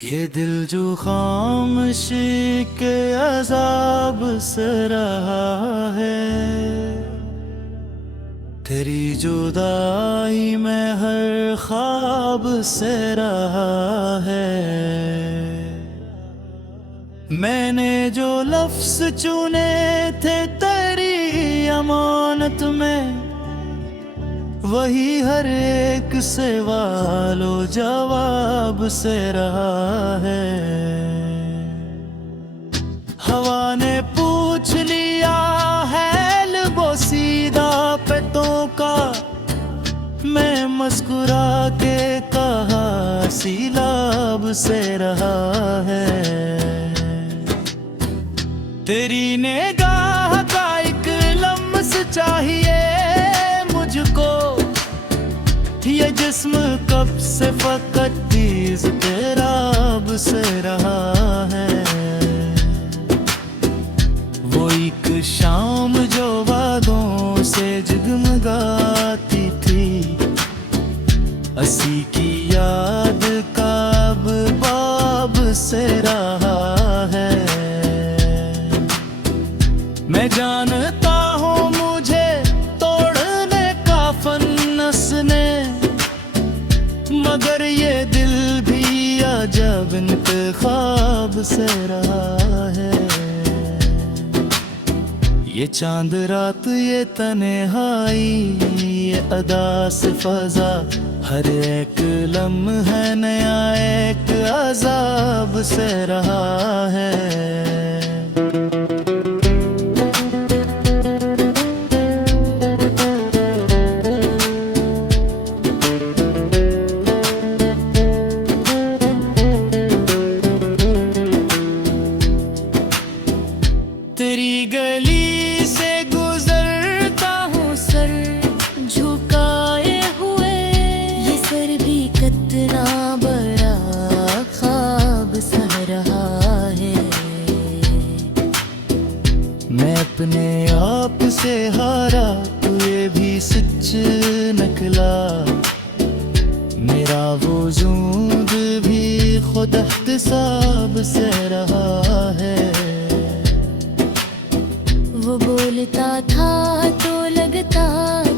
ये दिल जो खामोशी के अजाब से रहा है, तेरी जुदाई में हर ख्वाब से रहा है। मैंने जो लफ्ज चुने थे तेरी अमानत में, वही हर एक से वालो जवाब से रहा है। हवा ने पूछ लिया है लबोसीदा पेटों का, मैं मुस्कुरा के कहा सीलाब से रहा है। तेरी निगाह का एक लम्स चाहिए मुझको, ये जिस्म कब से फकत तीज तेरा अब से रहा है। वो एक शाम जो वादों से जगमगाती थी, असी की याद का अब बाब से रहा है। मैं जानता हूँ मुझे तोड़ने का फन्नस ने, मगर ये दिल भी अजब इंतखाब से रहा है। ये चांद रात, ये तन्हाई, ये अदा से फजा, हर एक लम्हा नया एक अजाब से रहा है। तेरी गली से गुजरता हूँ सर झुकाए हुए, ये सर भी कितना बड़ा ख्वाब सह रहा है। मैं अपने आप से हारा, तू ये भी सच निकला। मेरा वजूद भी खुद एहतिसाब से रहा है। वो बोलता था तो लगता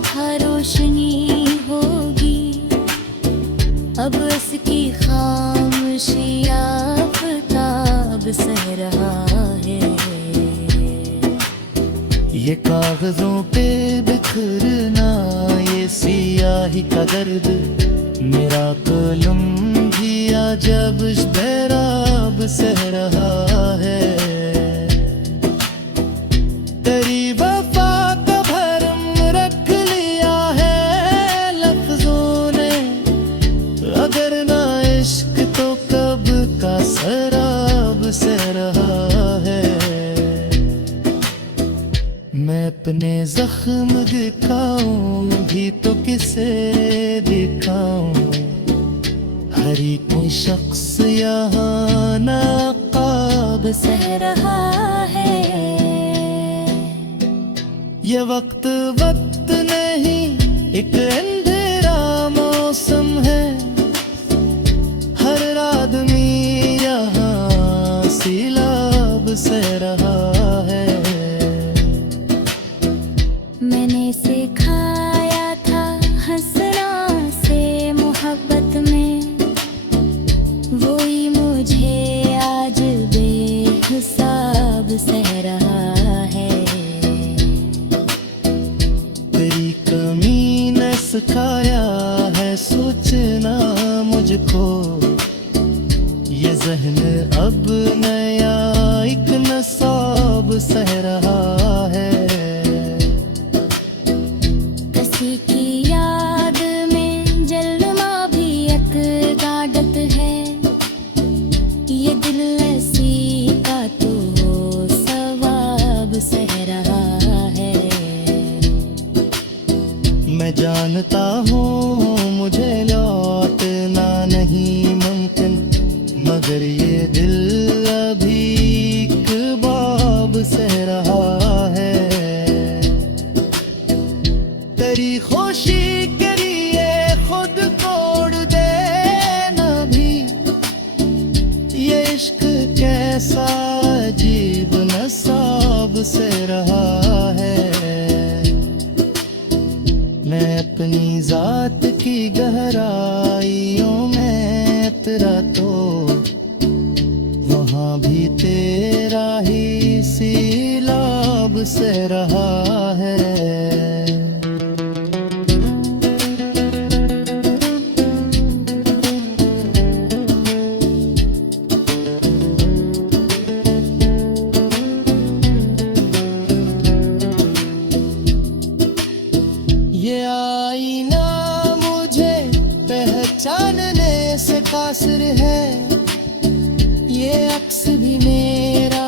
था रोशनी होगी, अब इसकी खामोशी आफताब सह रहा है। ये कागजों पे बिखरना, ये सियाही का दर्द, मेरा कलम भी अजब इज़्तिराब सह रहा है। तेरी वफा का भरम रख लिया है लफ्जों ने, अगर ना इश्क तो कब का शराब से रहा है। मैं अपने जख्म दिखाऊं भी तो किसे दिखाऊं, हर एक शख्स यहाँ नकाब सह रहा है। ये वक्त वक्त नहीं, एक अंधेरा मौसम है, हर आदमी यहाँ सीलाब से रहा है। मैंने सिखाया था हंसना से मोहब्बत में, वही मुझे आज बेहिसाब सह रहा है। तेरी कमी ने सिखाया है सोचना मुझको, ये ज़हन अब नया एक नसाब सह रहा है। किसी की याद में जलना भी एक आदत है, ये दिल ऐसी का तो सवाब सह रहा है। मैं जानता हूँ मुझे लौटना नहीं मुमकिन, मगर ये दिल अभी एक बाब सह रहा है। तेरी खुशी के लिए खुद तोड़ देना भी इश्क कैसा अजीब नसाब से रहा है। मैं अपनी जात की गहराइयों में उतरा तो वहाँ भी तेरा ही सीलाब से रहा है। ये आईना मुझे पहचानने से कासिर है, ये अक्स भी मेरा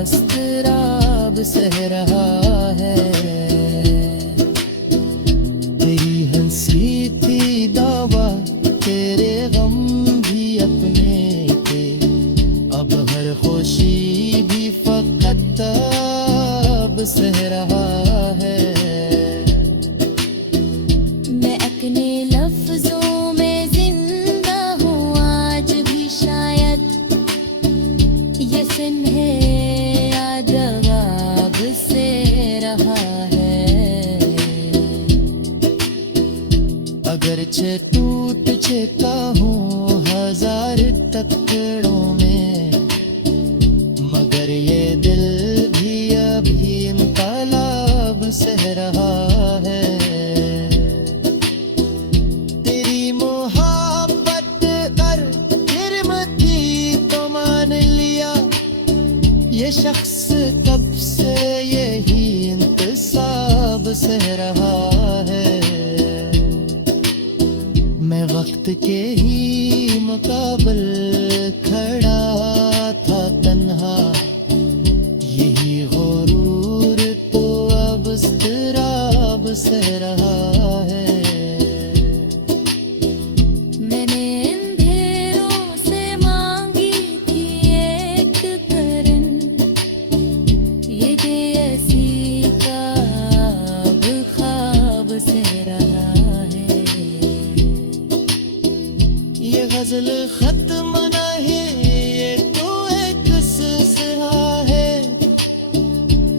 अस्तराब सह रहा है। तेरी हंसी थी दावा, तेरे गम भी अपने थे, अब हर खुशी भी फकत अब सह रहा है। मैं अपने लफ्जों में जिंदा हूँ आज भी, शायद ये सुनहे या जवाब से रहा है। अगरचे टूट चुका हूँ हजार टुकड़ों में, मगर ये दिल भी अभी इंकलाब सह रहा है। तेरी मोहब्बत कर जुर्म थी तो मान लिया, ये शख्स कब से यही इंतसाब सह रहा है। मैं वक्त के ही मुकाबल खड़ा था तन्हा, यही गुरूर तो अब इज़्तिराब सह रहा है। मैंने अंधेरों से मांगी थी एक करन, ये बेअसी का अब ख्वाब से रहा है। ये गजल खत्म नहीं, ये तो एक सिलसिला है,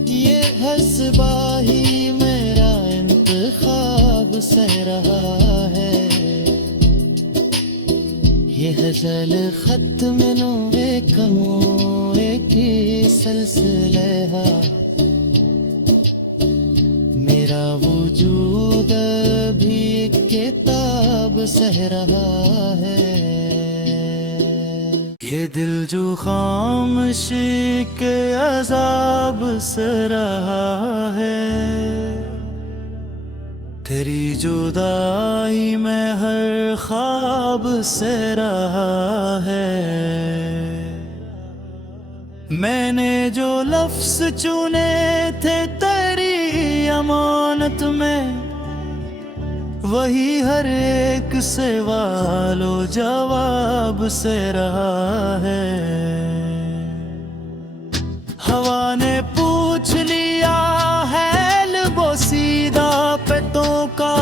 ये हस्बा ही मेरा इंतखाब सह रहा है। ये गजल खत्म नो एक ही सिलसिला, मेरा वजूद भी एक किताब सह रहा है। ये दिल जो खामोशी के अजाब से रहा है, तेरी जुदाई में हर ख्वाब से रहा है। मैंने जो लफ्ज चुने थे तेरी अमानत में, वही हर एक सवालो जवाब से रहा है। हवा ने पूछ लिया है लबोसीदा पेटों का,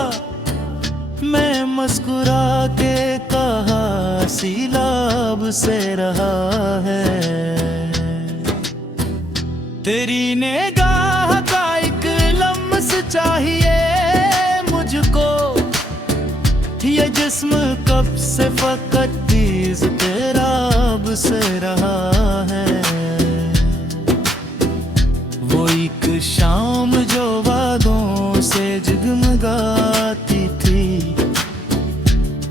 मैं मुस्कुरा के कहा सीलाब से रहा है। तेरी निगाह का एक लम्स चाहिए मुझको, ये जिस्म कब से फकत तीज तेराब से रहा है। वो एक शाम जो वादों से जगमगाती थी,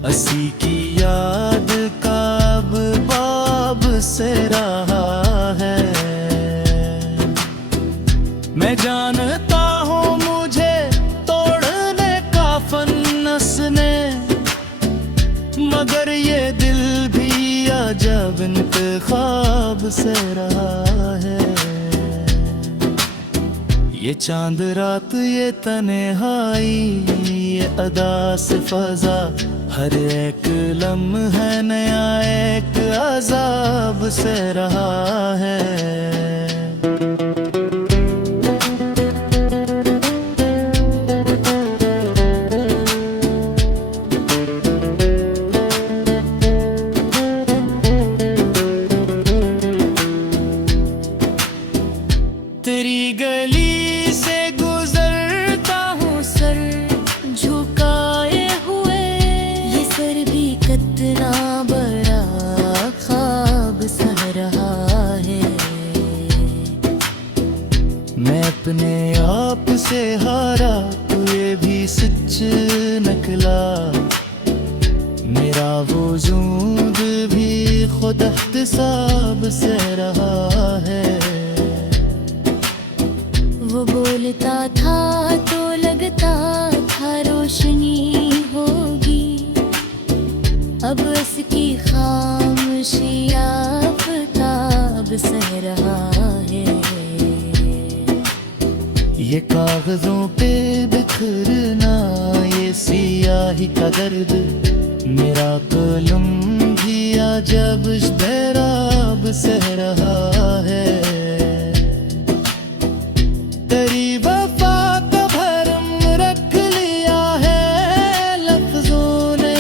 असी की याद का अब बाब से रहा है। मैं जानता हूँ मुझे तोड़ने का फन्नस ने, मगर ये दिल भी अजब इंतखाब से रहा है। ये चांद रात, ये तन्हाई, ये अदा से फजा, हर एक लम्हा नया एक अजाब से रहा है। तेरी गली से गुजरता हूँ सर झुकाए हुए, ये सर भी कितना बड़ा ख्वाब सह रहा है। मैं अपने आप से हारा तू ये भी सच निकला। मेरा वजूद भी खुद एहतिसाब से रहा है। वो बोलता था तो लगता था रोशनी होगी, अब इसकी खामोशी आफताब सह रहा है। ये कागजों पे बिखरना, ये सियाही का दर्द, मेरा कलम भी अजब इज़्तिराब सह रहा है। तेरी वफा का भरम रख लिया है लफ्जों ने,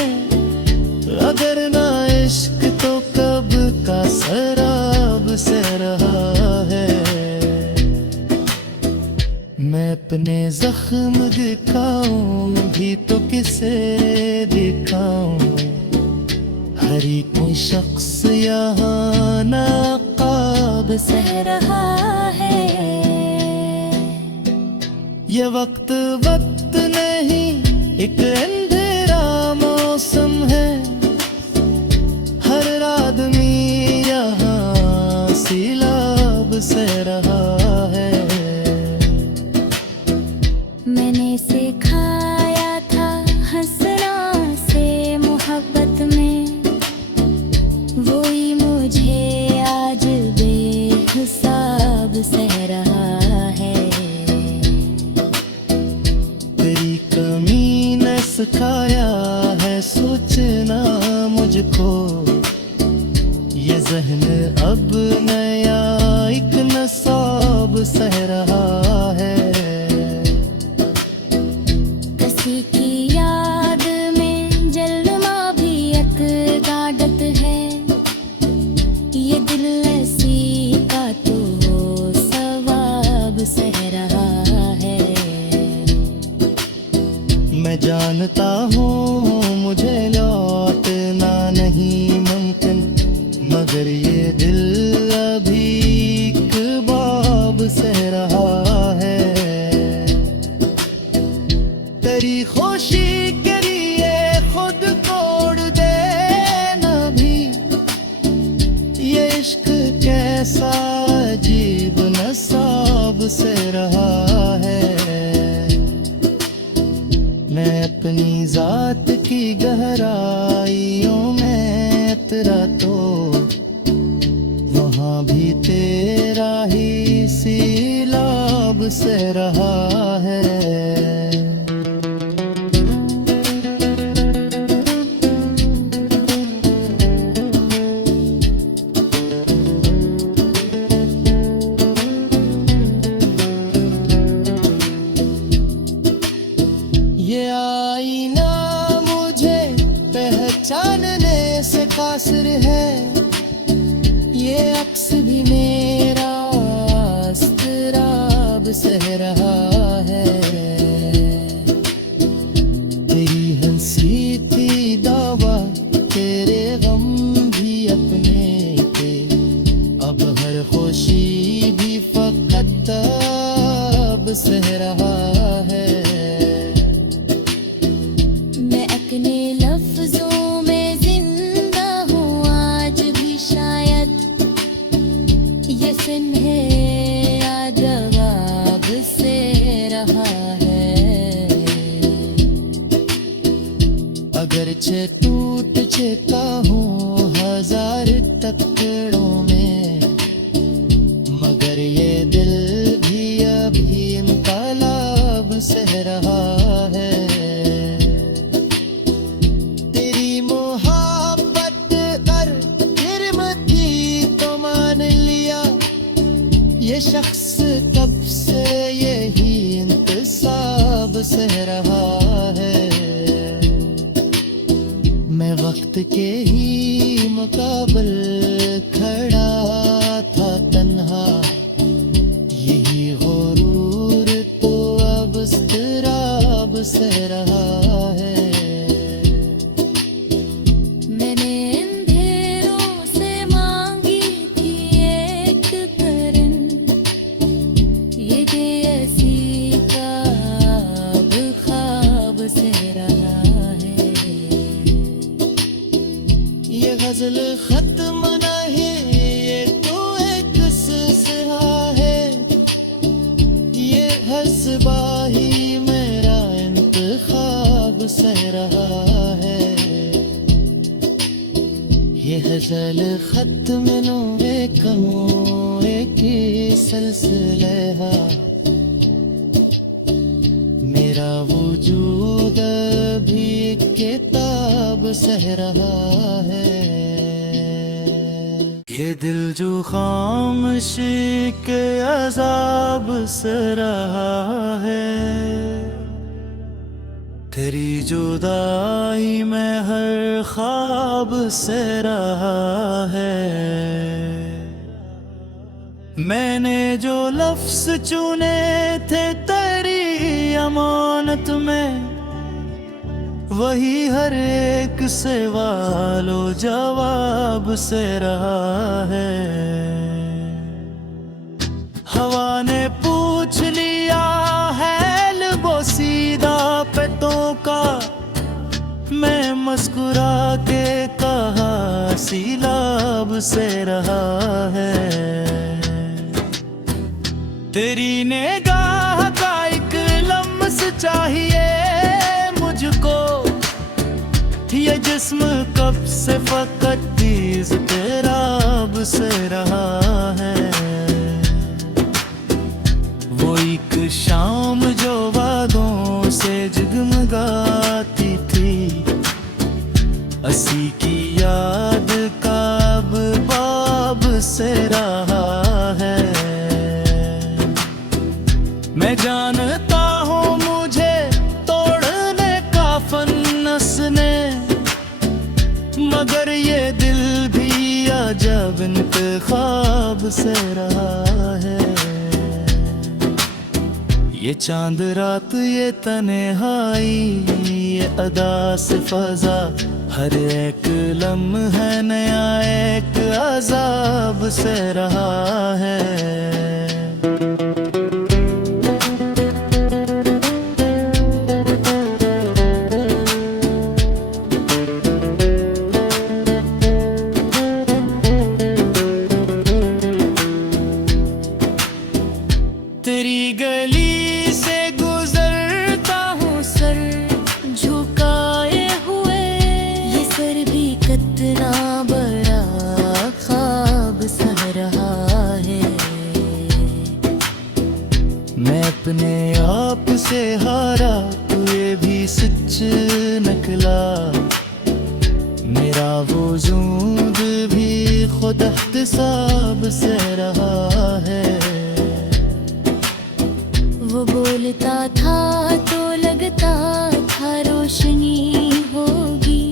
अगर ना इश्क तो कब का शराब सह रहा है। मैं अपने जख्म दिखाऊं भी तो किसे दिखाऊं, हर एक शख्स यहाँ नकाब सह रहा है। ये वक्त नहीं, एक अंधेरा मौसम है। हर आदमी यहाँ सैलाब सह रहा है। मैंने सिखाया था हंसना से मोहब्बत में, वही मुझे आज बेहिसाब सह रहा है। तेरी कमी ने सिखाया है सोचना मुझको, ये ज़हन अब नया एक नसाब सह रहा है। किसी की याद में जलमा भी एक आदत है, ये दिल ऐसी का तो सवाब सह रहा है। मैं जानता हूँ मुझे लौटना नहीं मुमकिन, मगर ये दिल अभी एक बाब सह रहा है। तेरी खुशी के लिए खुद तोड़ देना भी, ये इश्क कैसा अजीब नसाब से रहा है। मैं अपनी जात की गहराइयों में उतरा तो वहाँ भी तेरा ही सैलाब से रहा है। ये आईना मुझे पहचानने से कासिर है, ये अक्स भी मेरा इज़्तिराब सह रहा है। तेरी हंसी थी दावा, तेरे गम भी अपने थे, अब हर खुशी भी फकत अब सह रहा है। मैं अपने लफ्जों में जिंदा हूँ आज भी शायद, ये सुनहरा जवाब से रहा है। अगरचे टूट चुका हूँ हजार टुकड़ों में, मगर ये दिल भी अभी इनकलाब सह रहा है। तेरी मोहब्बत कर जुर्म थी तो मान लिया, ये शख्स कब से यही इंतसाब सह रहा है। मैं वक्त के ही मुकाबल खड़ा था तन्हा, यही दिल खत मिनों कमों की सिलसिले हा मेरा वजूद भी किताब सह रहा है ये दिल जो खामोशी के अजाब से रहा है तेरी जुदाई में हर ख्वाब से रहा है मैंने जो लफ्ज चुने थे तेरी अमानत में वही हर एक सवालो जवाब से रहा है हवा ने पूछ लिया है सीधा पेटों का मैं मुस्कुरा के कहा सीलाब से रहा है तेरी निगाह का एक लम्स चाहिए मुझको ये जिस्म कब से फकत तीज तेरा अब से रहा है वो एक शाम जो वादों से जगमगाती थी असी की याद का अब बाब से रहा है मैं जानता हूँ मुझे तोड़ने का फन्नस ने मगर ये दिल भी अजब इंतखाब से रहा है ये चांद रात ये तन्हाई ये अदा से फजा हर एक लम्हा नया एक अजाब से रहा है तेरी गली मैं अपने आप से हारा तू ये भी सच निकला मेरा वजूद भी खुद एहतिसाब से रहा है वो बोलता था तो लगता था रोशनी होगी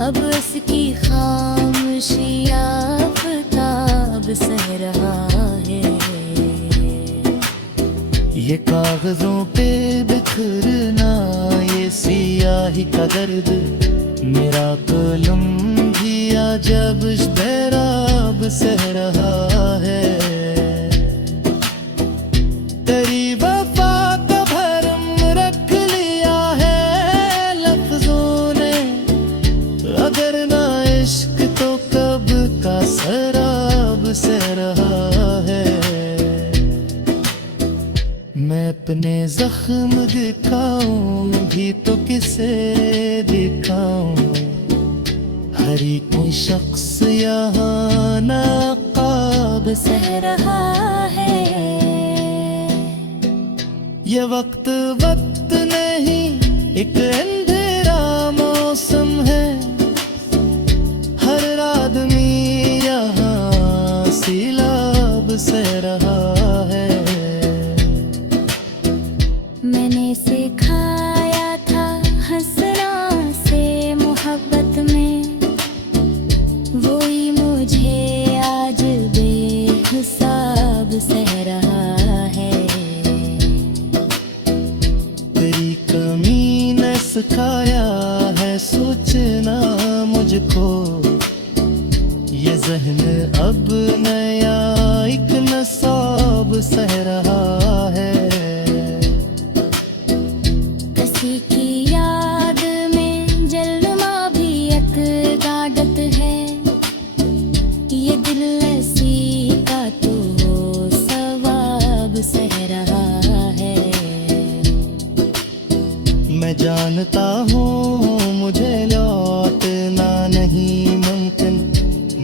अब उसकी खामोशी आफताब सह रहा है ये कागजों पे बिखरना ये सियाही का दर्द मेरा कलम भी अजब इज़्तिराब सह रहा है तेरी वफा का भरम रख लिया है लफ्जों ने अगर ना इश्क तो कब का शराब से रहा है मैं अपने जख्म दिखाऊं भी तो किसे दिखाऊं हर एक शख्स यहाँ नकाब सह रहा है ये वक्त नहीं एक अंधेरा मौसम है हर आदमी यहाँ सीलाब सह रहा है मैंने सिखाया था हंसना से मोहब्बत में वही मुझे आज बेहिसाब सह रहा है तेरी कमी ने सिखाया है सोचना मुझको ये ज़हन अब नया एक नसाब सह रहा है किसी की याद में जलमा भी एक आदत है ये दिल ऐसी का तो सवाब सह रहा है मैं जानता हूँ मुझे लौटना नहीं मुमकिन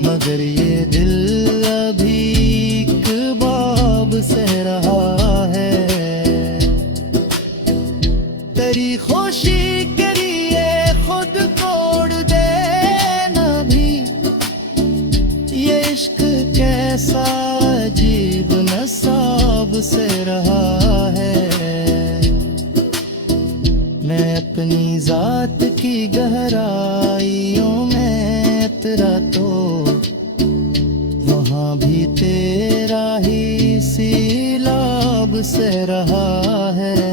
मगर ये दिल अभी कबाब सह रहा है। तेरी खुशी के लिए खुद तोड़ देना भी, ये इश्क कैसा अजीब नसाब से रहा है। मैं अपनी जात की गहराइयों में तेरा तो वहाँ भी तेरा ही सीलाब से रहा है।